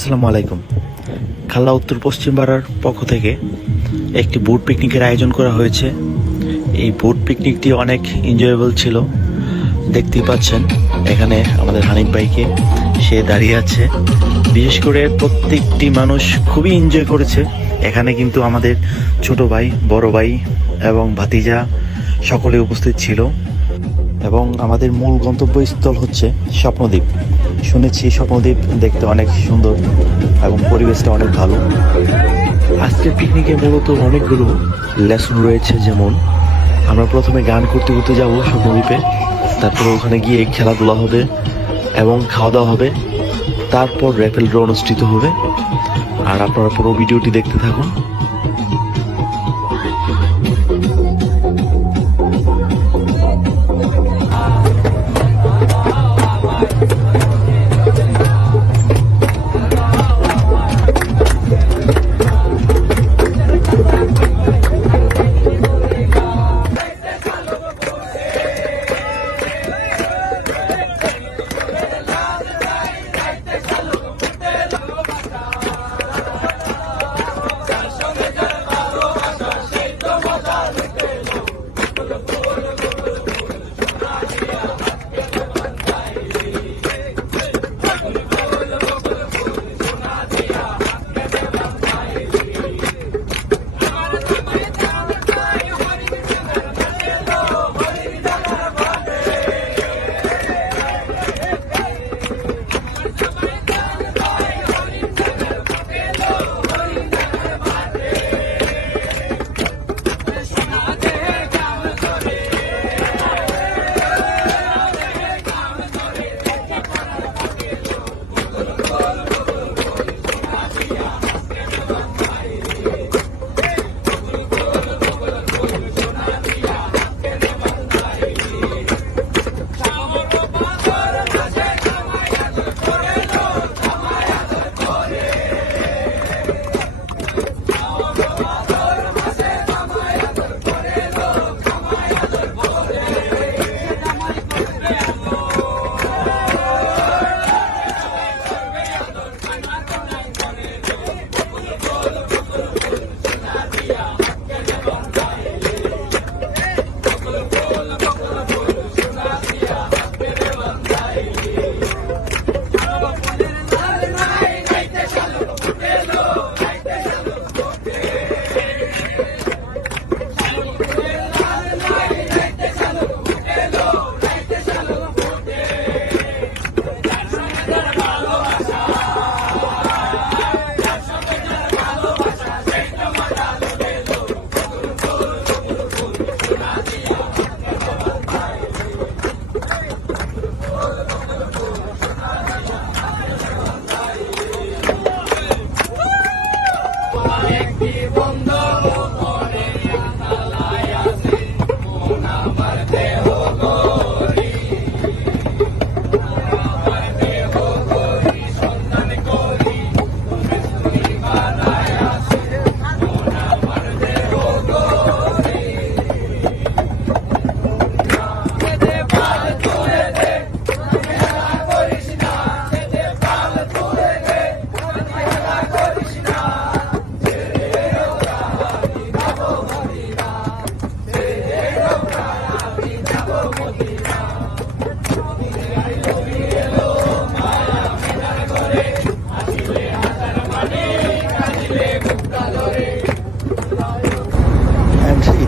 আসসালামু আলাইকুম। খাল্লা উত্তর পশ্চিম পাড়ার পক্ষ থেকে একটি বোট পিকনিকের আয়োজন করা হয়েছে। এই বোট পিকনিকটি অনেক এনজয়েবল ছিল। দেখতেই পাচ্ছেন এখানে আমাদের হানিফ ভাইকে, সে দাঁড়িয়ে আছে। বিশেষ করে প্রত্যেকটি মানুষ খুবই এনজয় করেছে। এখানে কিন্তু আমাদের ছোট ভাই, বড় ভাই এবং ভাতিজা সকলে উপস্থিত ছিল। এবং আমাদের মূল গন্তব্যস্থল হচ্ছে স্বপ্নদ্বীপ। শুনেছি স্বপ্নদ্বীপ দেখতে অনেক সুন্দর এবং পরিবেশটা অনেক ভালো। আজকের পিকনিকে মূলত অনেকগুলো লেসন রয়েছে, যেমন আমরা প্রথমে গান করতে করতে যাব স্বপ্নদ্বীপে, তারপর ওখানে গিয়ে খেলাধুলা হবে এবং খাওয়া দাওয়া হবে, তারপর র্যাপেল ড্র অনুষ্ঠিত হবে। আর আপনারা পুরো ভিডিওটি দেখতে থাকুন।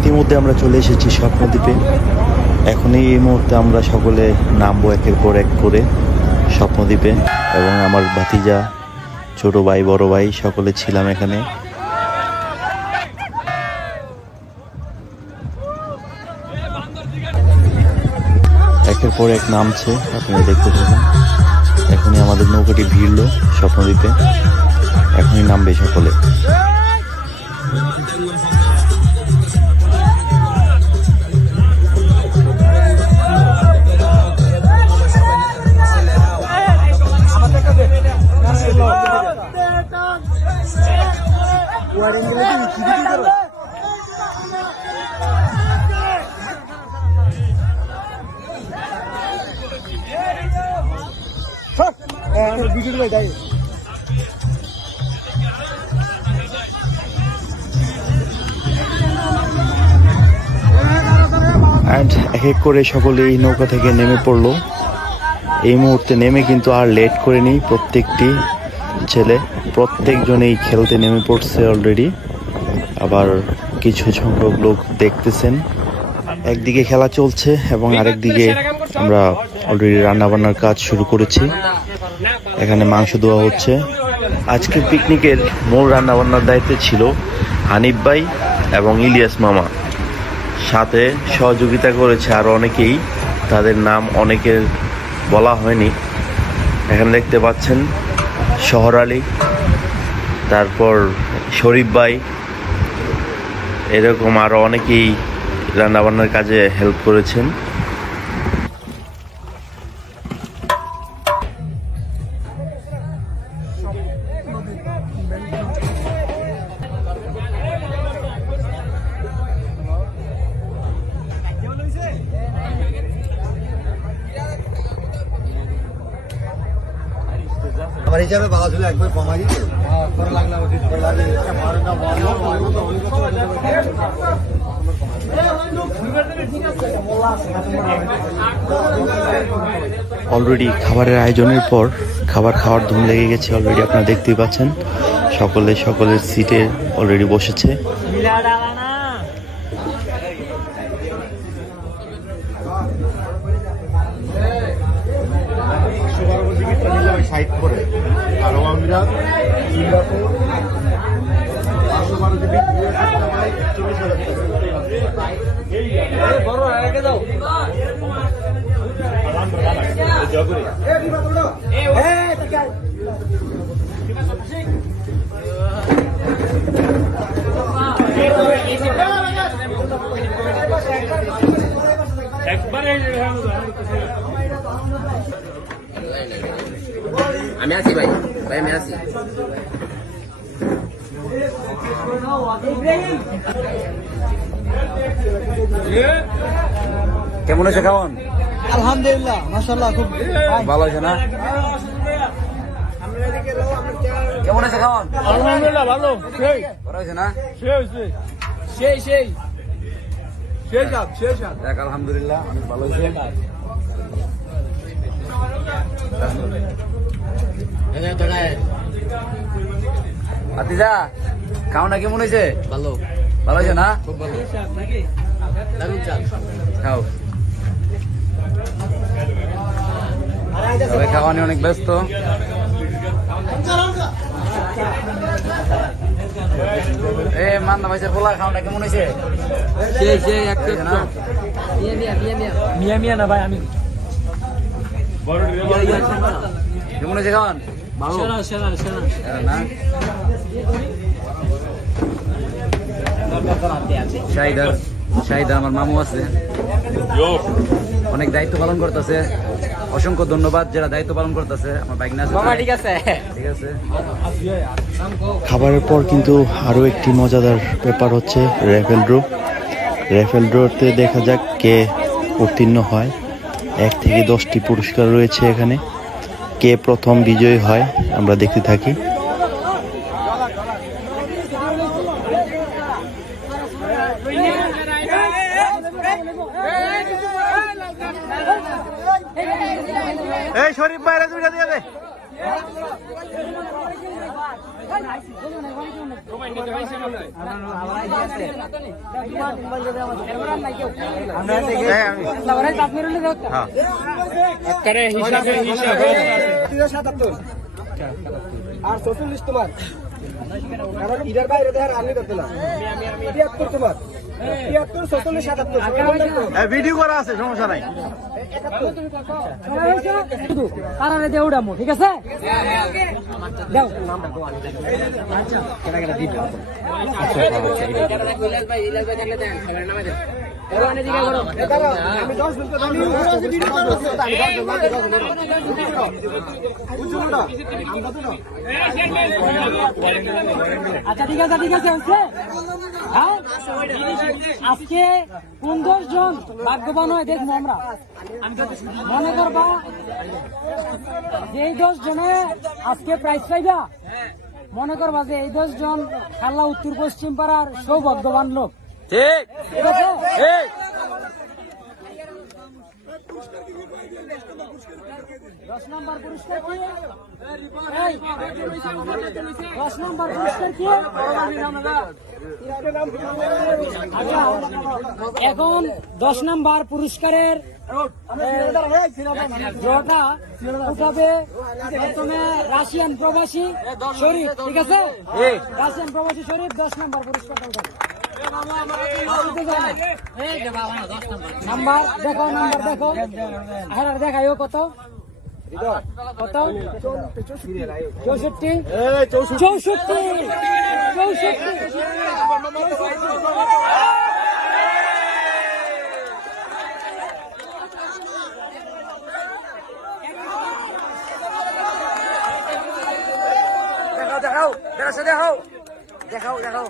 ইতিমধ্যে আমরা চলে এসেছি স্বপ্নদ্বীপে। এখন এই মুহূর্তে আমরা সকলে নামবো একের পর এক করে স্বপ্নদ্বীপে, এবং আমার ভাতিজা, ছোট ভাই, বড় ভাই সকলে ছিলাম এখানে। একের পর এক নামছে, আপনারা দেখতে থাকুন। এখনই আমাদের নৌকাটি ভিড়লো স্বপ্নদ্বীপে, এখনই নামবে সকলে। ভিডিও এক এক করে সকলে এই নৌকা থেকে নেমে পড়লো। এই মুহূর্তে নেমে কিন্তু আর লেট করেনি, প্রত্যেকটি ছেলে প্রত্যেকজনেই খেলতে নেমে পড়ছে অলরেডি। আবার কিছু সংখ্যক লোক দেখতেছেন। একদিকে খেলা চলছে এবং আরেকদিকে আমরা অলরেডি রান্নাবান্নার কাজ শুরু করেছি। এখানে মাংস দেওয়া হচ্ছে। আজকের পিকনিকের মূল রান্নাবান্নার দায়িত্বে ছিল হানিফ ভাই এবং ইলিয়াস মামা, সাথে সহযোগিতা করেছে আরও অনেকেই, তাদের নাম অনেকের বলা হয়নি। এখানে দেখতে পাচ্ছেন শহর আলী, তারপর শরীফ ভাই, এরকম আরও অনেকেই রান্নাবান্নার কাজে হেল্প করেছেন। আমার হিসাবে বাবা ছিল একবার কমাই দিতে অলরেডি খাবারের আয়োজনের পর খাবার খাওয়ার ধুম লেগে গেছে অলরেডি, আপনারা দেখতেই পাচ্ছেন সকলের সিটে অলরেডি বসেছে। সাইড করে আর আমরা সিঙ্গাপুর 512 জিবি বড় রেখে দাও। আমি আছি ভাই, আমি আছি। কেমন আছে খাওয়ান? আলহামদুলিল্লাহ, মাশাআল্লাহ, খুব ভালো আছে না? কেমন আছে খাওয়ান? আলহামদুলিল্লাহ ভালো, সেই ভালো আছে না? সেই দেখ আলহামদুলিল্লাহ অনেক ভালো হয়েছে। আতিজা খাওয়াটা কেমন হয়েছে? ভালো, ভালো হয়েছে না? খুব ভালো, দারুণ চাল। খাও। সবাই খাওয়া নিয়ে অনেক ব্যস্ত। এ মান্না ভাইসের পোলা খাওয়াটা কেমন হয়েছে? সেই একটা না? মিয়া না ভাই, আমি কেমন হয়েছে খাওয়ান? সেরা না? শাহিদা আমার মামু আছে, অনেক দায়িত্ব পালন করতেছে। অসংখ্য ধন্যবাদ যারা দায়িত্ব পালন করতেছে। আমার বাইক না ঠিক আছে। খাবারের পর কিন্তু আরও একটি মজাদার ব্যাপার হচ্ছে রেফেল ড্রতে দেখা যাক কে উত্তীর্ণ হয়। 1 থেকে 10টি পুরস্কার রয়েছে এখানে, কে প্রথম বিজয়ী হয় আমরা দেখতে থাকি। এই শরীফ ভাইরা দুইটা দিয়ে দে। আর 44 তোমার, কারণ ইদার বাইরে দেখার আমি করতে না। 73 তোমার, 73 46 77 ভিডিও করা আছে, সমস্যা নাই। কারণে দিয়ে উড়ামো, ঠিক আছে? দাও নামটা তো আনি আচ্ছা কেনা কেনা দিতে হবে। আমি 10 মিনিট আচ্ছা ঠিক আছে হচ্ছে। হ্যাঁ আজকে কোন 10 জন ভাগ্যবান হয় দেখবো আমরা। মনে করবা যে 10 জনে আজকে প্রাইজ পাইবা, মনে করবা যে এই 10 জন খেলা উত্তর পশ্চিম পাড়ার সৌভাগ্যবান লোক। ঠিক আছে? 10 নম্বর পুরস্কার কি? এই, 10 নম্বর পুরস্কার কি? আচ্ছা, এখন 10 নম্বর পুরস্কারের ড্রটা উঠাবে প্রথমে রাশিয়ান প্রবাসী শরীফ, ঠিক আছে? রাশিয়ান প্রবাসী শরীফ 10 নম্বর পুরস্কারটা উঠাবে। নাম্বার দেখো, নাম্বার দেখো, হ্যাঁ দেখাইও কত কত? 64 64 দেখাও দেখাও দেখাও দেখাও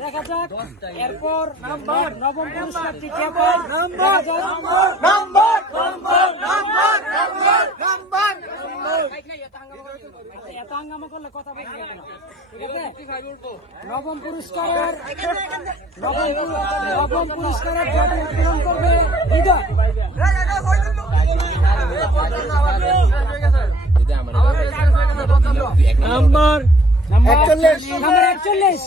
দেখা যাক এরপর নবম পুরস্কারটি কে পায়? এত হাঙ্গামা করলে কথা বলতে হবে না, ঠিক আছে? নবম পুরস্কারের ট্রফি উত্তোলন করবে হৃদয়। নাম্বার 41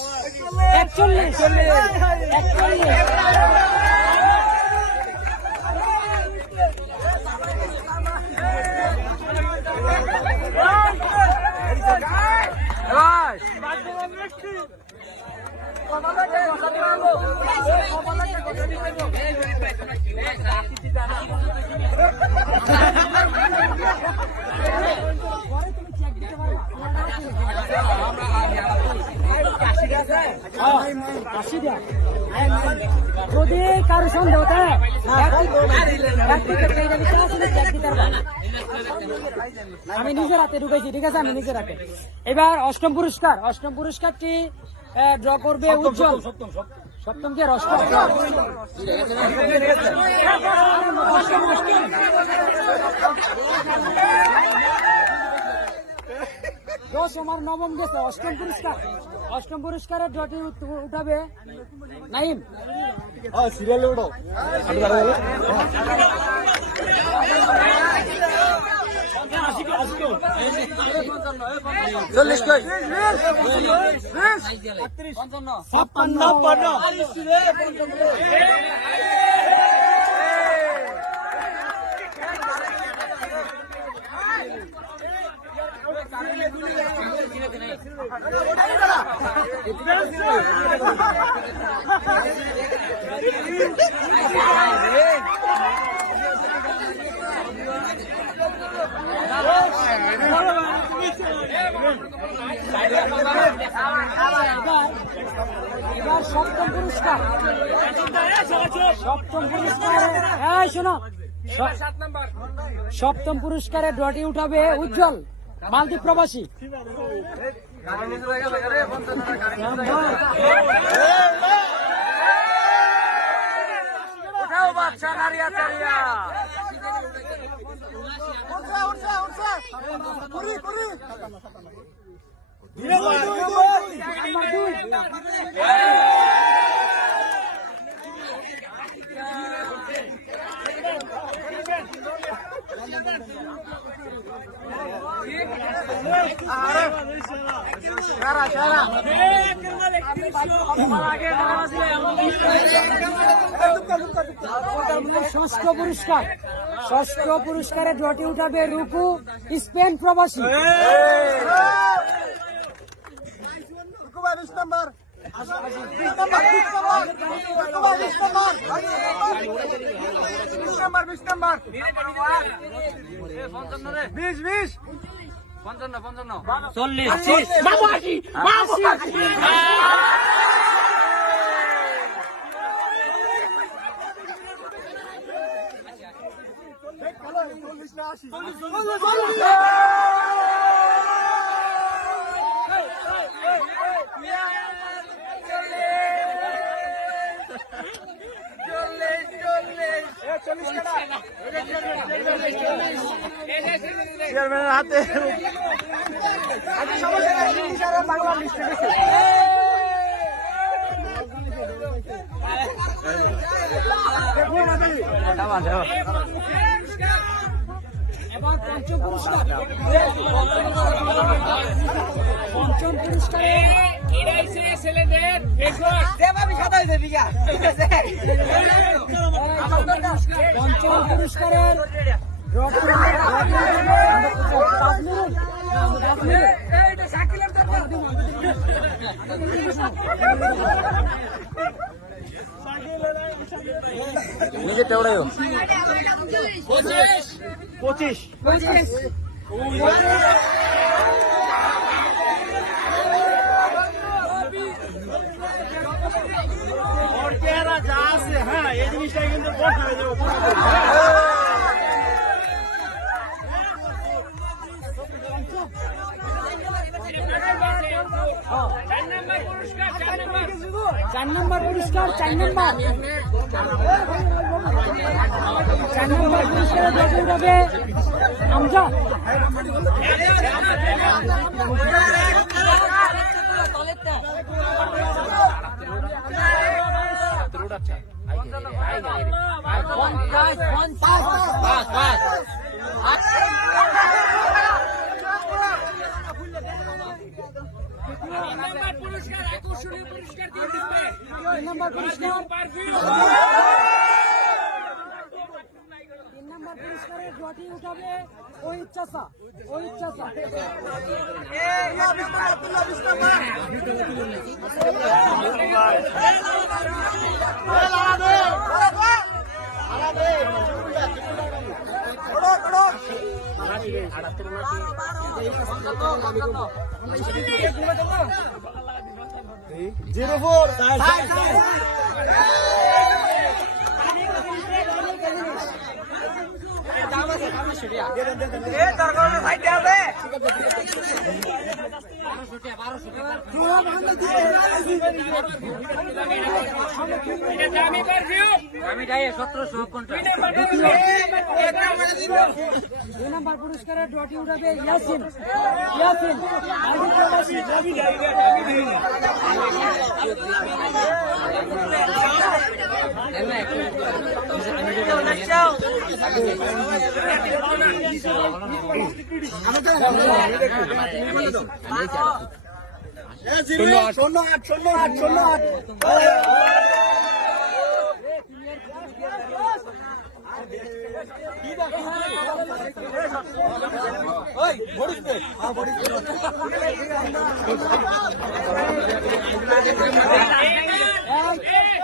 যদি কারো সন্দেহ থাকে আমি নিজের হাতে ঢুকেছি, ঠিক আছে? আমি নিজের হাতে। এবার অষ্টম পুরস্কারটি ড্র করবে উজ্জ্বল। সপ্তম কি আর অষ্টম? দশম আর নবম গেছে, অষ্টম পুরস্কারের ড্রটি উঠাবে নাইম। সিরিয়ালে উঠো। এবার সপ্তম পুরস্কার শোনো, সপ্তম পুরস্কারের ড্রটি উঠাবে উজ্জ্বল, মালদ্বীপ প্রবাসী। ষষ্ঠ পুরস্কারে ড্রটি উঠাবে রুকু, স্পেন প্রবাসী। চেয়ারম্যানের হাতে এবার পঞ্চম পুরস্কার পঞ্চম পুরস্কারের নিজেরটা ওড়াইও 25 যা আছে, হ্যাঁ এই জিনিসটা কিন্তু কথা হয়ে যাবে। চার নম্বর পুরস্কার 4 নম্বর পুরস্কারের জয়ী হবে আমজাদ। তিন নম্বর পুরস্কারের জয়টি উঠাবে ওই চাচা দুই নম্বর পুরস্কারের ড্রটি উঠাবে ইয়াসিন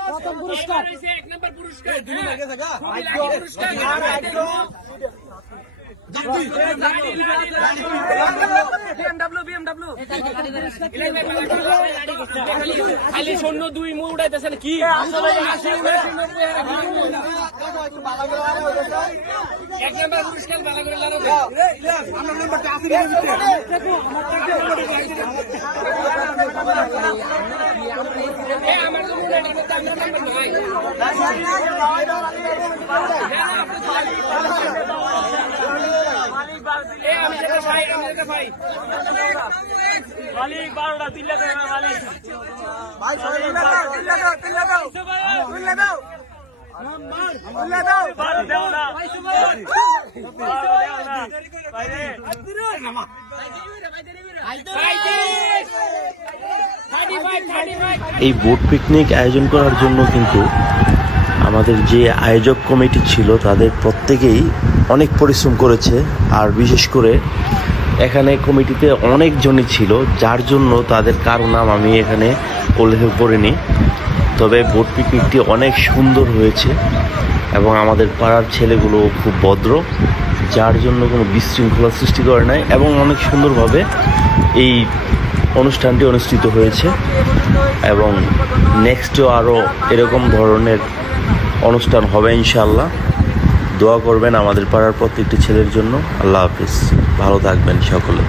প্রথম পুরস্কার খালি শূন্য 2 মুখ উঠাইতেছেন কি এক নম্বর পুরস্কার ভালো করে মালিক 12টা 3 লাখ টাকা মালিক ভাই 3 লাখ এই বোট পিকনিক আয়োজন করার জন্য কিন্তু আমাদের যে আয়োজক কমিটি ছিল তাদের প্রত্যেকেই অনেক পরিশ্রম করেছে। আর বিশেষ করে এখানে কমিটিতে অনেকজনই ছিল, যার জন্য তাদের কারো নাম আমি এখানে উল্লেখ করিনি। তবে বোট পিকনিকটি অনেক সুন্দর হয়েছে এবং আমাদের পাড়ার ছেলেগুলো খুব ভদ্র, যার জন্য কোনো বিশৃঙ্খলা সৃষ্টি করে নাই এবং অনেক সুন্দরভাবে এই অনুষ্ঠানটি অনুষ্ঠিত হয়েছে। এবং নেক্সটও আরও এরকম ধরনের অনুষ্ঠান হবে ইনশাআল্লাহ। দোয়া করবেন আমাদের পাড়ার প্রত্যেকটি ছেলের জন্য। আল্লাহ হাফিজ, ভালো থাকবেন সকলে।